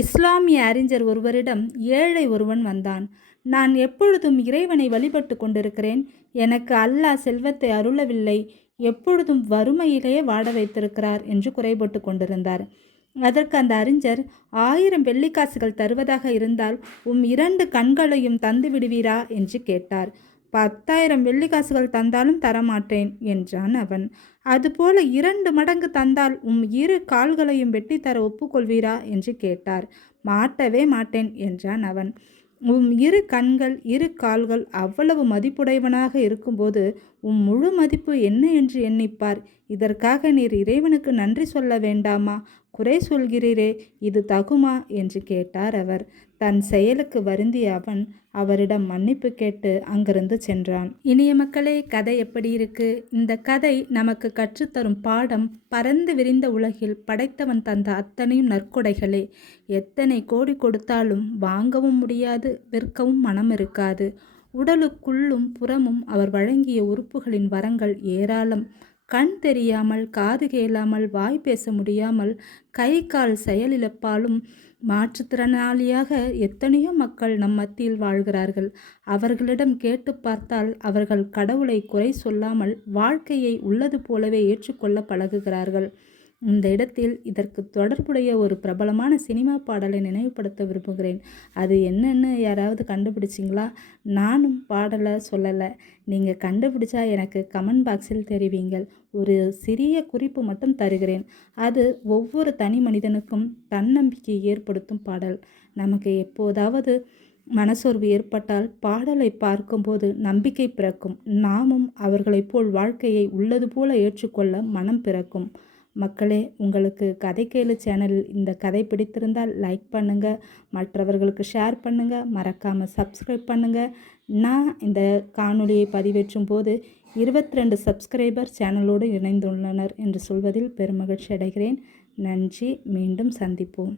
இஸ்லாமிய அறிஞர் ஒருவரிடம் ஏழை ஒருவன் வந்தான். நான் எப்பொழுதும் இறைவனை வழிபட்டு கொண்டிருக்கிறேன். எனக்கு அல்லாஹ் செல்வத்தை அருளவில்லை. எப்பொழுதும் வறுமையிலேயே வாட வைத்திருக்கிறார் என்று குறைபட்டு கொண்டிருந்தார். அதற்கு அந்த அறிஞர் ஆயிரம் வெள்ளிக்காசுகள் தருவதாக இருந்தால் உம் இரண்டு கண்களையும் தந்து விடுவீரா என்று கேட்டார். பத்தாயிரம் வெள்ளிக்காசுகள் தந்தாலும் தரமாட்டேன் என்றான் அவன். அதுபோல இரண்டு மடங்கு தந்தால் உம் இரு கால்களையும் வெட்டி தர ஒப்புக்கொள்வீரா? என்று கேட்டார். மாட்டவே மாட்டேன் என்றான் அவன். உம் இரு கண்கள் இரு கால்கள் அவ்வளவு மதிப்புடையவனாக இருக்கும்போது உம் முழு மதிப்பு என்ன என்று எண்ணிப்பார்? இதற்காக நீர் இறைவனுக்கு நன்றி சொல்ல வேண்டாமா? குறை சொல்கிறீரே இது தகுமா? என்று கேட்டார் அவர். தன் செயலுக்கு வருந்திய அவன் அவரிடம் மன்னிப்பு கேட்டு அங்கிருந்து சென்றான். இனிய மக்களே கதை எப்படி இருக்கு? இந்த கதை நமக்கு கற்றுத்தரும் பாடம் பறந்து விரிந்த உலகில் படைத்தவன் தந்த அத்தனையும் நற்கொடைகளே. எத்தனை கோடி கொடுத்தாலும் வாங்கவும் முடியாது விற்கவும் மனம் இருக்காது. உடலுக்குள்ளும் புறமும் அவர் வழங்கிய உறுப்புகளின் வரங்கள் ஏராளம். கண் தெரியாமல் காது கேளாமல் வாய் பேச முடியாமல் கை கால் செயலிழப்பாலும் மாற்றுத்திறனாளியாக எத்தனையோ மக்கள் நம் மத்தியில் வாழ்கிறார்கள். அவர்களிடம் கேட்டு பார்த்தால் அவர்கள் கடவுளை குறை சொல்லாமல் வாழ்க்கையை உள்ளது போலவே ஏற்றுக்கொள்ள பழகுகிறார்கள். இந்த இடத்தில் இதற்கு தொடர்புடைய ஒரு பிரபலமான சினிமா பாடலை நினைவுபடுத்த விரும்புகிறேன். அது என்னன்னு யாராவது கண்டுபிடிச்சிங்களா? நானும் பாடலை சொல்லலை. நீங்கள் கண்டுபிடிச்சா எனக்கு கமெண்ட் பாக்ஸில் தெரிவிங்கள். ஒரு சிறிய குறிப்பு மட்டும் தருகிறேன். அது ஒவ்வொரு தனி மனிதனுக்கும் தன்னம்பிக்கை ஏற்படுத்தும் பாடல். நமக்கு எப்போதாவது மனசோர்வு ஏற்பட்டால் பாடலை பார்க்கும்போது நம்பிக்கை பிறக்கும். நாமும் அவர்களைப் போல் வாழ்க்கையை உள்ளது போல ஏற்றுக்கொள்ள மனம் பிறக்கும். மக்களே உங்களுக்கு கதை கேளு சேனல் இந்த கதை பிடித்திருந்தால் லைக் பண்ணுங்கள் மற்றவர்களுக்கு ஷேர் பண்ணுங்கள் மறக்காமல் சப்ஸ்கிரைப் பண்ணுங்கள் நான் இந்த காணொலியை பதிவேற்றும் போது இருபத்தி ரெண்டு சப்ஸ்கிரைபர் சேனலோடு இணைந்துள்ளனர் என்று சொல்வதில் பெருமகிழ்ச்சி அடைகிறேன். நன்றி மீண்டும் சந்திப்போம்.